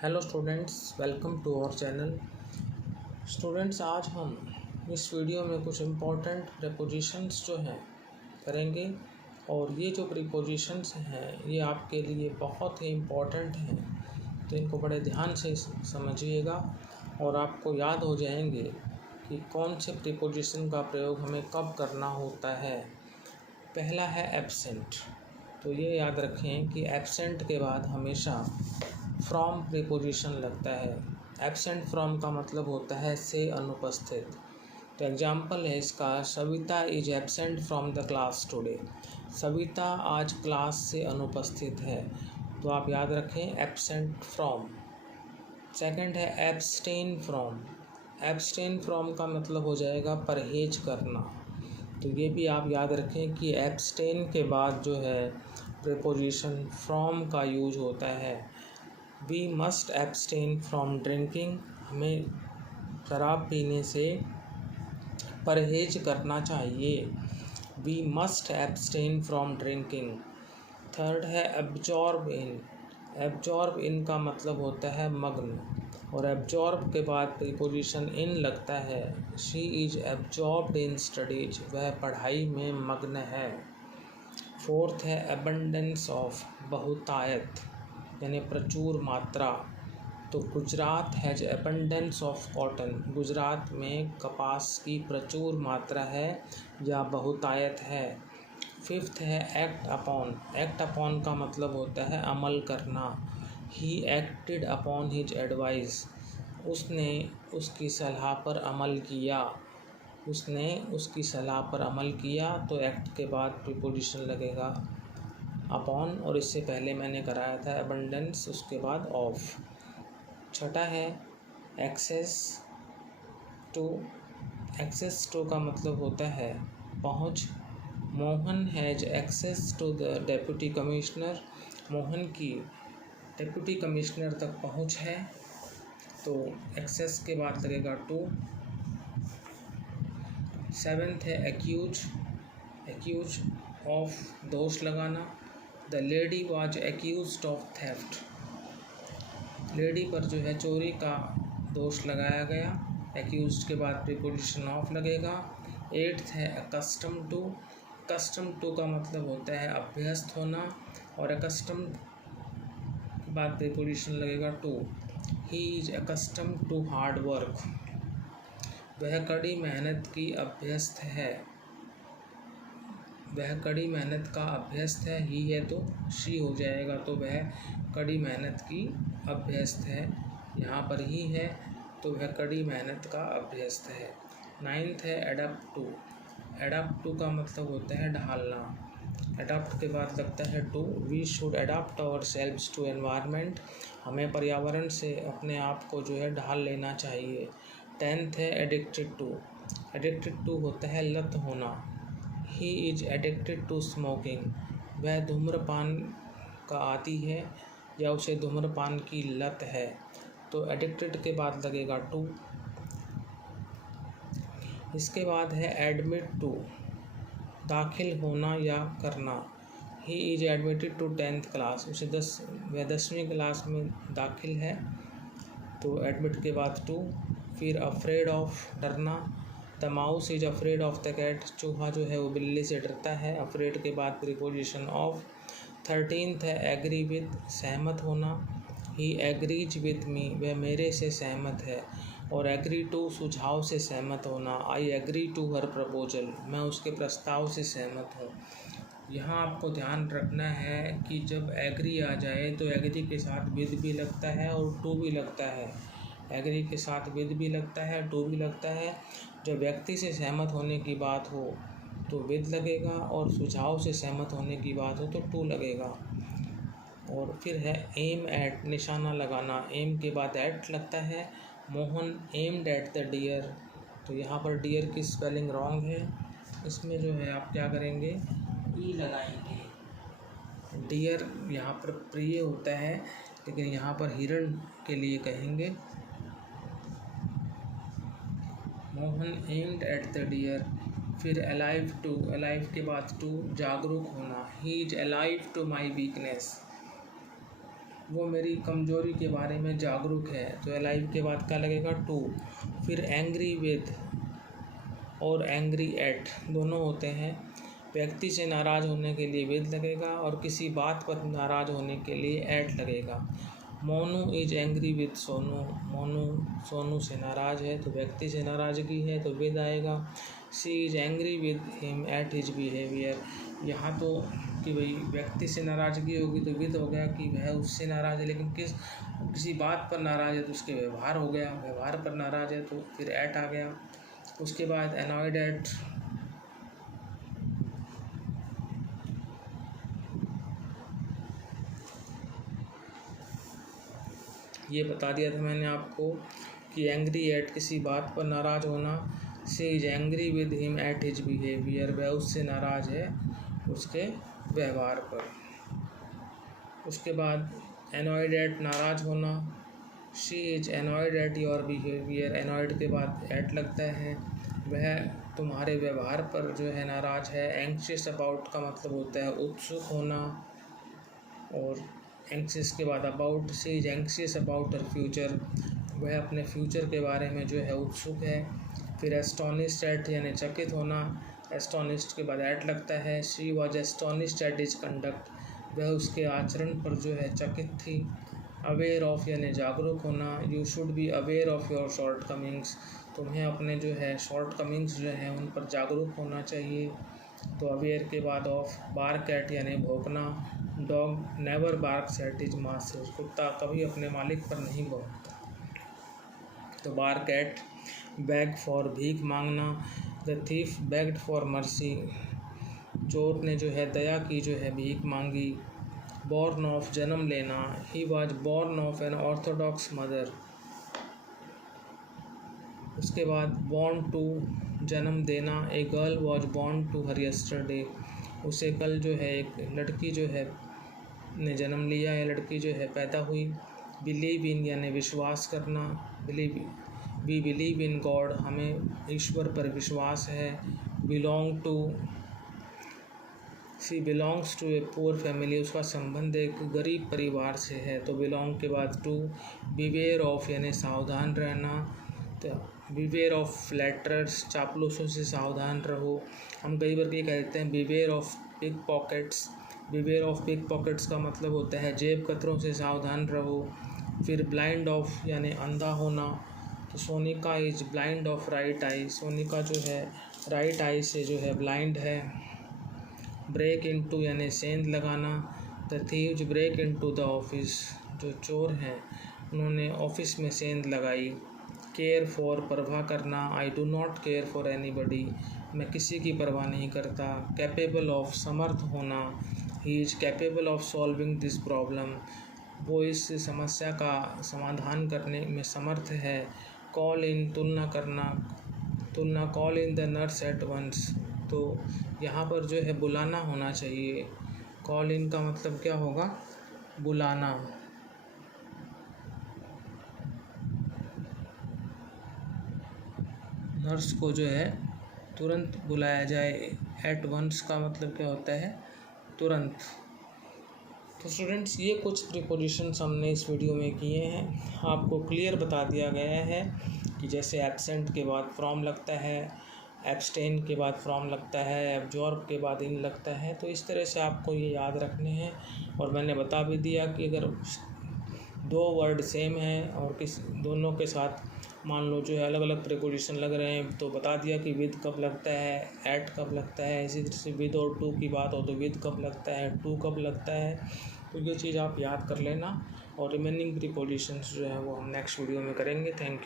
Hello students, welcome to our channel. Students, आज हम इस वीडियो में कुछ इम्पोर्टेंट प्रीपोजिशंस जो हैं करेंगे। और ये जो प्रीपोजिशंस हैं ये आपके लिए बहुत ही इम्पोर्टेंट हैं, तो इनको बड़े ध्यान से समझिएगा और आपको याद हो जाएंगे कि कौन से प्रीपोजिशन का प्रयोग हमें कब करना होता है। पहला है एब्सेंट। तो ये याद रखें कि एब्सेंट के बाद हमेशा फ्रॉम प्रीपोजिशन लगता है। एब्सेंट फ्रॉम का मतलब होता है से अनुपस्थित। तो एग्जाम्पल है इसका, Savita is absent from the class today. Savita आज क्लास से अनुपस्थित है। तो आप याद रखें एब्सेंट फ्रॉम। सेकंड है एब्सटेन फ्रॉम। एब्सटेन फ्रॉम का मतलब हो जाएगा परहेज करना। तो ये भी आप याद रखें कि एब्सटेन के बाद जो है प्रीपोजिशन फ्रॉम का यूज होता है। We must abstain from drinking. हमें शराब पीने से परहेज करना चाहिए। We must abstain from drinking. Third है एब्जॉर्ब इन। एब्जॉर्ब इन का मतलब होता है मग्न, और एब्जॉर्ब के बाद प्रीपोजिशन इन लगता है। She is absorbed in studies. वह पढ़ाई में मग्न है। फोर्थ है एबंडेंस ऑफ, बहुतायत यानी प्रचुर मात्रा। तो Gujarat has abundance of cotton. Gujarat में कपास की प्रचुर मात्रा है या बहुतायत है। फिफ्थ है एक्ट अपॉन। एक्ट अपॉन का मतलब होता है अमल करना। He acted upon his advice. उसने उसकी सलाह पर अमल किया। उसने उसकी सलाह पर अमल किया। तो एक्ट के बाद प्रीपोजिशन लगेगा अपॉन, और इससे पहले मैंने कराया था एबंडेंस, उसके बाद ऑफ। छठा है एक्सेस टू। एक्सेस टू का मतलब होता है पहुंच। Mohan has access to the deputy commissioner. Mohan की डेप्यूटी कमिश्नर तक पहुंच है। तो एक्सेस के बाद लगेगा टू। सेवेंथ है एक्यूज। एक्यूज ऑफ दोष लगाना। The lady was accused of theft. Lady पर जो है चोरी का दोष लगाया गया। एक्यूज्ड के बाद प्रीपोजिशन ऑफ लगेगा। एट्थ है अकस्टम टू। अकस्टम टू का मतलब होता है अभ्यस्त होना, और अकस्टम के बाद प्रीपोजिशन लगेगा to. He is accustom to hard work. वह कड़ी मेहनत की अभ्यस्त है। वह कड़ी मेहनत का अभ्यस्त है। ही है तो शी हो जाएगा, तो वह कड़ी मेहनत की अभ्यस्त है। यहाँ पर ही है तो वह कड़ी मेहनत का अभ्यस्त है। नाइन्थ है एडप्ट टू। एडप्ट टू का मतलब होता है ढालना। एडप्ट के बाद लगता है to. We should adapt ourselves to environment. हमें पर्यावरण से अपने आप को जो है ढाल लेना चाहिए। टेंथ है एडिक्टेड टू। एडिक्टेड टू होता है लत होना। He is addicted to smoking. वह धूम्रपान का आदी है या उसे धूम्रपान की लत है। तो एडिक्टेड के बाद लगेगा टू। इसके बाद है एडमिट टू, दाखिल होना या करना। He is admitted to 10th class. वह 10वीं क्लास में दाखिल है। तो एडमिट के बाद टू। फिर अफ्रेड ऑफ, डरना। The mouse is afraid of the cat. चूहा जो है वो बिल्ली से डरता है। अफ्रेड के बाद प्रीपोजिशन ऑफ। 13th है एग्री विद, सहमत होना। He agrees with me. वह मेरे से सहमत है। और एग्री टू सुझाव से सहमत होना। I agree to her proposal. मैं उसके प्रस्ताव से सहमत हूँ। यहाँ आपको ध्यान रखना है कि जब एग्री आ जाए तो एग्री के साथ विद भी लगता है और टू भी लगता है। एग्री के साथ विद भी लगता है, टू भी लगता है। जब व्यक्ति से सहमत होने की बात हो तो विद लगेगा, और सुझाव से सहमत होने की बात हो तो टू लगेगा। और फिर है एम एट, निशाना लगाना। एम के बाद एट लगता है। Mohan aimed at the deer. तो यहाँ पर डियर की स्पेलिंग रॉन्ग है। इसमें जो है आप क्या करेंगे, ई लगाएंगे। डियर यहाँ पर प्रिय होता है, लेकिन यहाँ पर हिरण के लिए कहेंगे। Mohan aimed at the deer. फिर अलाइव टू, अलाइव के बाद टू, जागरूक होना। He is alive to my weakness. वो मेरी कमज़ोरी के बारे में जागरूक है, तो अलाइव के बाद क्या लगेगा टू। फिर एंग्री विद और एंग्री एट दोनों होते हैं। व्यक्ति से नाराज़ होने के लिए विद लगेगा और किसी बात पर नाराज़ होने के लिए एट लगेगा। Monu is angry with Sonu, Monu Sonu से नाराज़ है तो व्यक्ति से नाराज़गी है तो विद आएगा। She is angry with him at his behaviour, यहाँ तो कि भाई व्यक्ति से नाराज़गी होगी तो विद हो गया कि वह उससे नाराज़ है, लेकिन किसी बात पर नाराज़ है तो उसके व्यवहार हो गया, व्यवहार पर नाराज़ है तो फिर एट आ गया। उसके बाद एनॉयड एट, ये बता दिया था मैंने आपको कि एंग्री एट किसी बात पर नाराज़ होना। She is angry with him at his behaviour, वह उससे नाराज़ है उसके व्यवहार पर। उसके बाद एनॉयड एट नाराज़ होना। She is annoyed at your behaviour, annoyed के बाद एट लगता है, वह तुम्हारे व्यवहार पर जो है नाराज़ है। एंक्शियस अबाउट का मतलब होता है उत्सुक होना, और एंक्शियस के बाद about. She is anxious about her future, वह अपने फ्यूचर के बारे में जो है उत्सुक है। फिर एस्टोनिश्ड एट यानी चकित होना, एस्टोनिश्ड के बाद एट लगता है। She was astonished at his conduct, वह उसके आचरण पर जो है चकित थी। अवेयर ऑफ यानी जागरूक होना। You should be aware of your shortcomings, तुम्हें अपने जो है शॉर्ट कमिंग्स जो हैं उन पर जागरूक होना चाहिए। तो अवेयर के बाद ऑफ। बार्क एट यानी भौंकना। Dog never barks at his master, कुत्ता कभी अपने मालिक पर नहीं भौंकता। तो बार्क एट। बैग फॉर भीख मांगना। The thief bagged for mercy, चोर ने जो है दया की जो है भीख मांगी। बॉर्न ऑफ जन्म लेना। He was born of an orthodox mother. उसके बाद बॉर्न टू जन्म देना। A girl was born to her yesterday, उसे कल जो है एक लड़की जो है ने जन्म लिया या लड़की जो है पैदा हुई। बिलीव इन यानी विश्वास करना। वी बिलीव इन गॉड, हमें ईश्वर पर विश्वास है। Belong to, she belongs to a poor family, उसका संबंध एक गरीब परिवार से है। तो बिलोंग के बाद टू। बिवेयर ऑफ यानी सावधान रहना। तो बिवेयर ऑफ फ्लैटरर्स, चापलूसों से सावधान रहो। हम कई बार ये कहते हैं beware of pickpockets, beware of pickpockets का मतलब होता है जेब कतरों से सावधान रहो। फिर ब्लाइंड ऑफ यानी अंधा होना। तो Sonika is blind of right I, Sonika जो है राइट आई से जो है ब्लाइंड है। ब्रेक इनटू यानी सेंध लगाना। The thieves break into the office, जो चोर हैं उन्होंने ऑफिस में सेंध लगाई। केयर फॉर परवाह करना। I do not care for anybody, मैं किसी की परवाह नहीं करता। कैपेबल ऑफ समर्थ होना। He is capable of solving this problem, वो इस समस्या का समाधान करने में समर्थ है। कॉल इन तुलना करना, तुलना। Call in the nurse at once, तो यहाँ पर जो है बुलाना होना चाहिए। कॉल इन का मतलब क्या होगा, बुलाना। नर्स को जो है तुरंत बुलाया जाए। एट वंस का मतलब क्या होता है, तुरंत। तो स्टूडेंट्स ये कुछ प्रीपोजिशंस हमने इस वीडियो में किए हैं, आपको क्लियर बता दिया गया है कि जैसे एब्सेंट के बाद फ्रॉम लगता है, एब्सटेन के बाद फ्रॉम लगता है, एब्जॉर्ब के बाद इन लगता है। तो इस तरह से आपको ये याद रखने हैं। और मैंने बता भी दिया कि अगर दो वर्ड सेम हैं और दोनों के साथ मान लो जो है अलग अलग प्रीपोजिशन लग रहे हैं, तो बता दिया कि विद कब लगता है, एट कब लगता है। इसी तरह से विद और टू की बात हो तो विद कब लगता है, टू कब लगता है। तो ये चीज़ आप याद कर लेना। और रिमेनिंग प्रीपोजिशंस जो है वो हम नेक्स्ट वीडियो में करेंगे। Thank you.